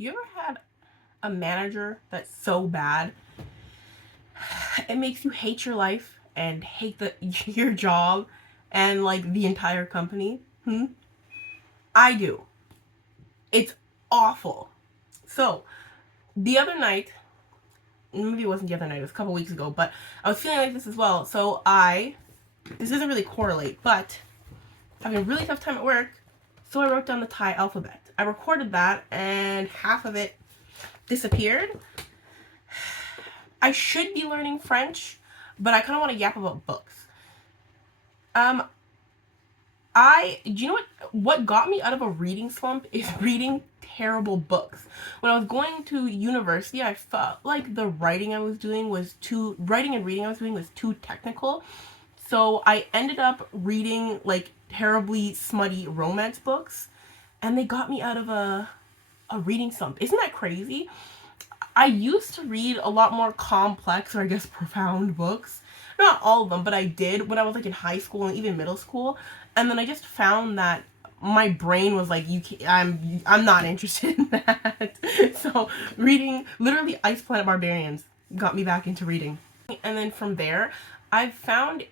You ever had a manager that's so bad it makes you hate your life and hate your job and like the entire company? I do. It's awful. So the other night, maybe it wasn't the other night, it was a couple weeks ago, but I was feeling like this as well. So this doesn't really correlate, but having a really tough time at work, so I wrote down the Thai alphabet. I recorded that and half of it disappeared. I should be learning French, but I kind of want to yap about books. Do you know what got me out of a reading slump is reading terrible books. When I was going to university, I felt like the writing and reading I was doing was too technical. So I ended up reading like terribly smutty romance books, and they got me out of a reading slump. Isn't that crazy? I used to read a lot more complex, or I guess profound books. Not all of them, but I did when I was like in high school and even middle school. And then I just found that my brain was like, I'm not interested in that. So reading literally Ice Planet Barbarians got me back into reading. And then from there, I've found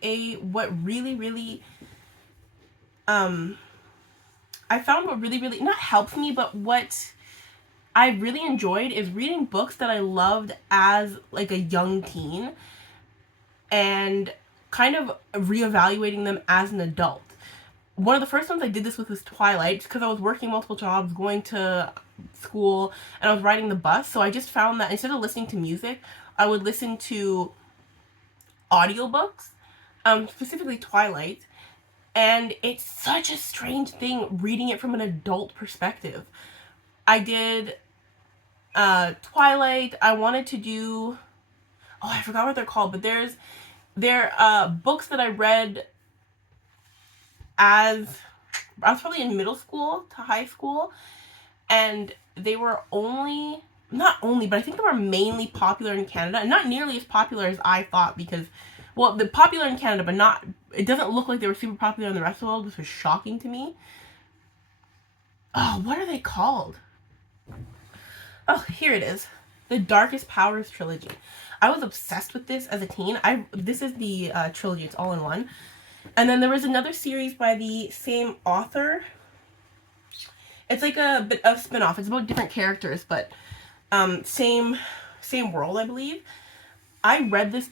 what really really not helps me, but what I really enjoyed is reading books that I loved as like a young teen and kind of reevaluating them as an adult. One of the first ones I did this with was Twilight, because I was working multiple jobs, going to school, and I was riding the bus. So I just found that instead of listening to music, I would listen to audiobooks, specifically Twilight. And it's such a strange thing reading it from an adult perspective. I did Twilight. I wanted to do, I forgot what they're called, but they're books that I read as I was probably in middle school to high school, and they were not only, but I think they were mainly popular in Canada, and not nearly as popular as I thought, because, well, they're popular in Canada, but not, it doesn't look like they were super popular in the rest of the world, which was shocking to me. Oh, what are they called? Oh, here it is. The Darkest Powers trilogy. I was obsessed with this as a teen. This is the trilogy. It's all in one. And then there was another series by the same author. It's like a bit of spin-off. It's about different characters, but same world, I believe. I read these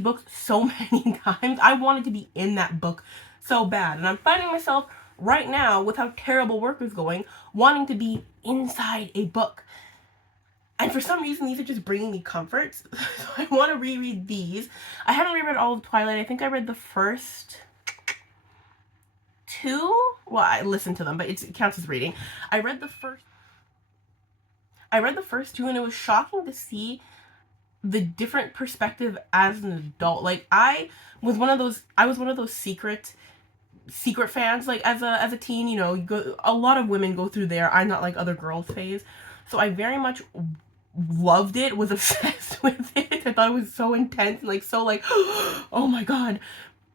books so many times. I wanted to be in that book so bad. And I'm finding myself right now, with how terrible work is going, wanting to be inside a book. And for some reason, these are just bringing me comfort. So I want to reread these. I haven't reread all of Twilight. I think I read the first two. Well, I listened to them, but it counts as reading. I read the first two, and it was shocking to see the different perspective as an adult. Like I was one of those secret fans. Like as a teen, a lot of women go through their I'm not like other girls phase. So I very much loved it, was obsessed with it. I thought it was so intense and like so like oh my god.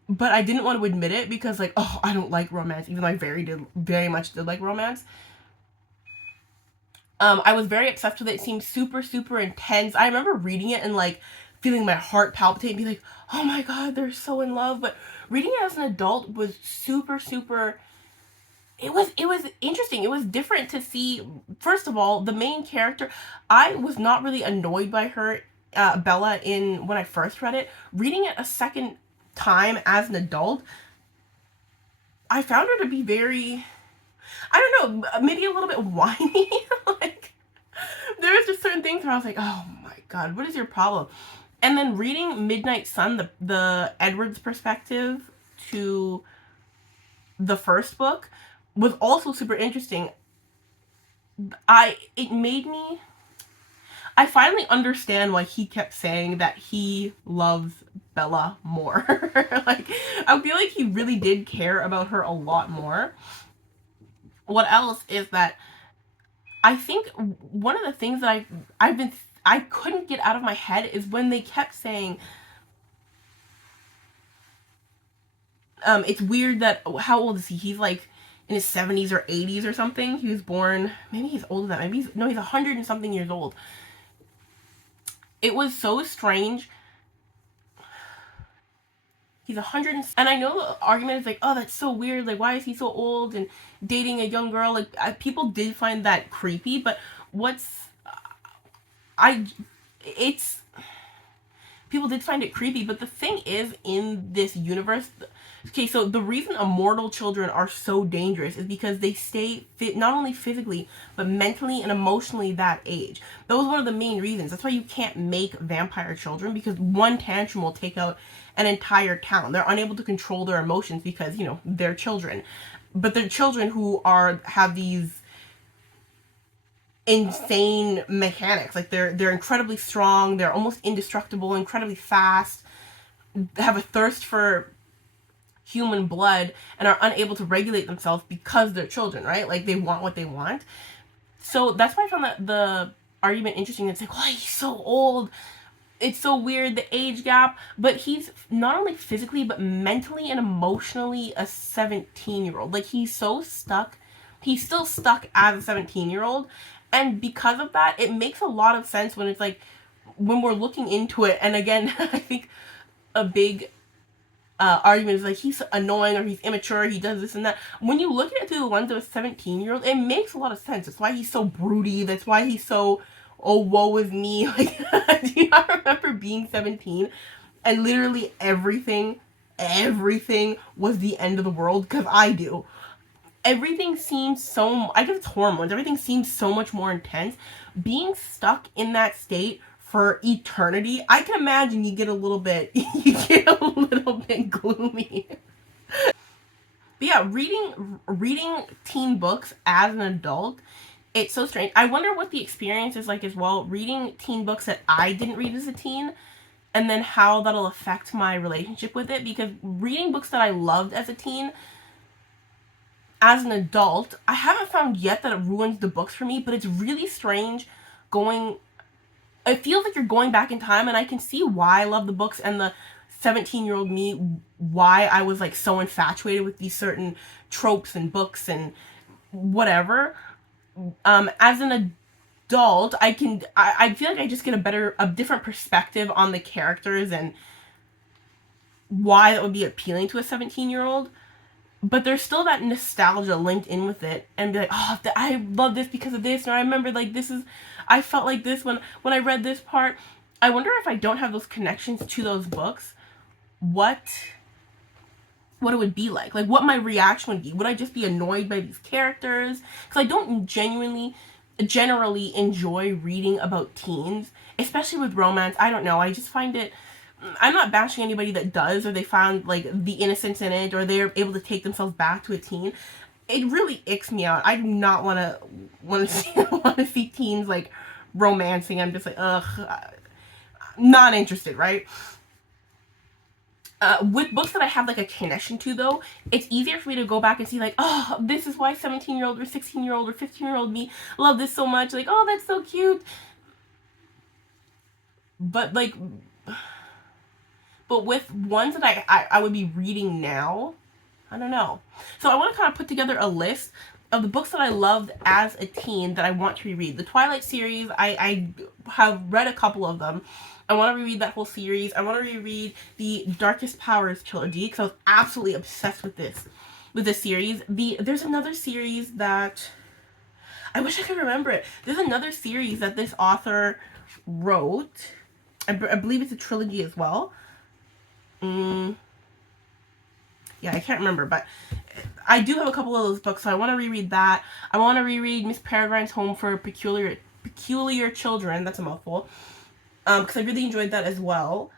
But I didn't want to admit it because like, I don't like romance, even though I very much did like romance. I was very obsessed with it. It seemed super, super intense. I remember reading it and like feeling my heart palpitate and be like, oh my god, they're so in love. But reading it as an adult was super, super, it was interesting. It was different to see. First of all, the main character, I was not really annoyed by her, Bella, when I first read it. Reading it a second time as an adult, I found her to be very, I don't know, maybe a little bit whiny. Like, there was just certain things where I was like, oh my god, what is your problem? And then reading Midnight Sun, the Edward's perspective to the first book, was also super interesting. I finally understand why he kept saying that he loves Bella more. Like, I feel like he really did care about her a lot more. What else is that I think one of the things that I couldn't get out of my head is when they kept saying, it's weird that, how old is he? He's like, in his 70s or 80s or something. He was born, maybe he's older than that. Maybe he's, no, he's 100 and something years old. It was so strange. He's 100 and I know the argument is like, oh, that's so weird. Like, why is he so old and dating a young girl? Like, people did find that creepy, but I, it's, people did find it creepy, but the thing is, in this universe, okay, so the reason immortal children are so dangerous is because they stay fit, not only physically, but mentally and emotionally that age. That was one of the main reasons. That's why you can't make vampire children, because one tantrum will take out an entire town. They're unable to control their emotions because, you know, they're children. But they're children who have these insane mechanics. Like, they're incredibly strong, they're almost indestructible, incredibly fast, have a thirst for human blood, and are unable to regulate themselves because they're children, right? Like, they want what they want. So that's why I found that the argument interesting. It's like, oh, he's so old, it's so weird, the age gap. But he's not only physically but mentally and emotionally a 17-year-old. Like, he's so stuck, he's still stuck as a 17-year-old. And because of that, it makes a lot of sense when it's like, when we're looking into it. And again, I think a big argument is like, he's annoying or he's immature, he does this and that. When you look at it through the lens of a 17-year-old, it makes a lot of sense. That's why he's so broody. That's why he's so, oh, woe is me. Like, do you not remember being 17 and literally everything was the end of the world? Because I do. Everything seems so, I guess it's hormones, everything seems so much more intense. Being stuck in that state for eternity, I can imagine you get a little bit gloomy. But yeah, reading teen books as an adult, it's so strange. I wonder what the experience is like as well, reading teen books that I didn't read as a teen, and then how that'll affect my relationship with it. Because reading books that I loved as a teen, as an adult, I haven't found yet that it ruins the books for me, but it's really strange going, it feels like you're going back in time, and I can see why I love the books, and the 17-year-old me, why I was like so infatuated with these certain tropes and books and whatever. As an adult, I feel like I just get a different perspective on the characters and why that would be appealing to a 17-year-old. But there's still that nostalgia linked in with it, and be like, oh, I love this because of this, and I remember, like, I felt like this when I read this part. I wonder if I don't have those connections to those books, what it would be like what my reaction would be. Would I just be annoyed by these characters? Because I don't generally enjoy reading about teens, especially with romance. I don't know, I just find it, I'm not bashing anybody that does, or they found like the innocence in it, or they're able to take themselves back to a teen. It really icks me out. I do not want to see teens like romancing. I'm just like, ugh, not interested, right? With books that I have like a connection to, though, it's easier for me to go back and see like, oh, this is why 17-year-old or 16-year-old or 15-year-old me love this so much. Like, oh, that's so cute. But with ones that I would be reading now, I don't know. So I want to kind of put together a list of the books that I loved as a teen that I want to reread. The Twilight series, I have read a couple of them. I want to reread that whole series. I want to reread the Darkest Powers trilogy, because I was absolutely obsessed with this series. There's another series that, I wish I could remember it. There's another series that this author wrote. I believe it's a trilogy as well. Yeah, I can't remember, but I do have a couple of those books, so I want to reread that. I want to reread Miss Peregrine's Home for Peculiar Children. That's a mouthful. Because I really enjoyed that as well.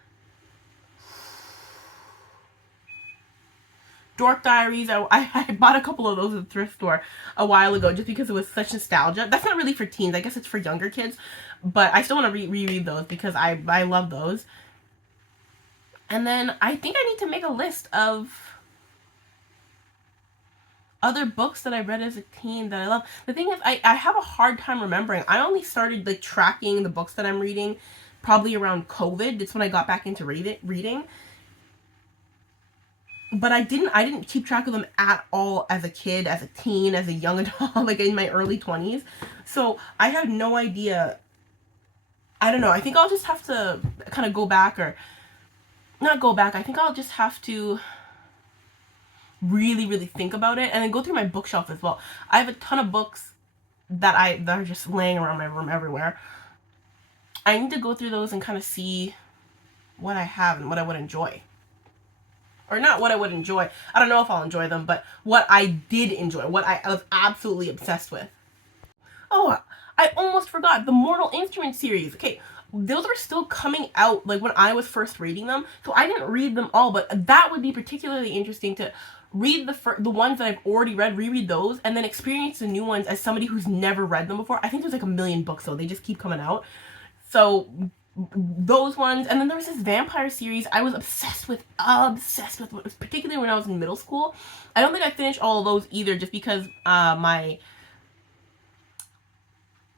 Dork Diaries, I bought a couple of those at the thrift store a while ago just because it was such nostalgia. That's not really for teens. I guess it's for younger kids. But I still want to reread those because I love those. And then I think I need to make a list of other books that I read as a teen that I love. The thing is, I have a hard time remembering. I only started like tracking the books that I'm reading probably around COVID. It's when I got back into reading. but I didn't keep track of them at all as a kid, as a teen, as a young adult, like in my early 20s. So I have no idea. I don't know. I think I'll just have to kind of go back, or not go back. I think I'll just have to really think about it, and then go through my bookshelf as well. I have a ton of books that are just laying around my room everywhere. I need to go through those and kind of see what I have and what I would enjoy. Or not what I would enjoy. I don't know if I'll enjoy them, but what I did enjoy, what I was absolutely obsessed with. Oh, I almost forgot the Mortal Instruments series. Okay, those were still coming out like when I was first reading them, so I didn't read them all, but that would be particularly interesting to read the ones that I've already read, reread those, and then experience the new ones as somebody who's never read them before. I think there's like a million books, though. They just keep coming out. So those ones, and then there was this vampire series I was obsessed with, particularly when I was in middle school. I don't think I finished all of those either, just because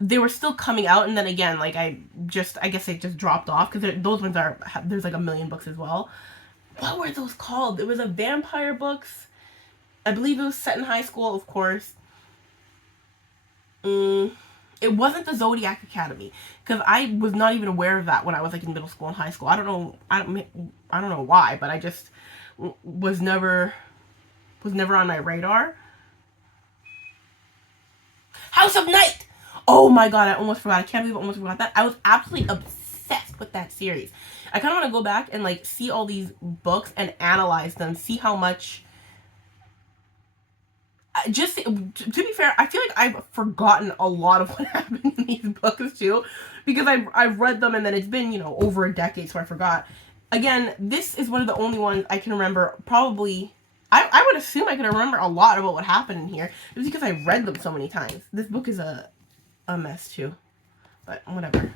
they were still coming out, and then again, like I guess they just dropped off, because those ones there's like a million books as well. What were those called? There was a vampire books. I believe it was set in high school, of course. It wasn't the Zodiac Academy, because I was not even aware of that when I was like in middle school and high school. I don't know why, but I just was never on my radar. House of Night. Oh my god, I almost forgot. I can't believe I almost forgot that. I was absolutely obsessed with that series. I kind of want to go back and like see all these books and analyze them, see how much. Just to be fair, I feel like I've forgotten a lot of what happened in these books too, because I've read them, and then it's been over a decade, so I forgot. Again, this is one of the only ones I can remember. Probably, I would assume I could remember a lot about what happened in here. It was because I read them so many times. This book is a mess too, but whatever.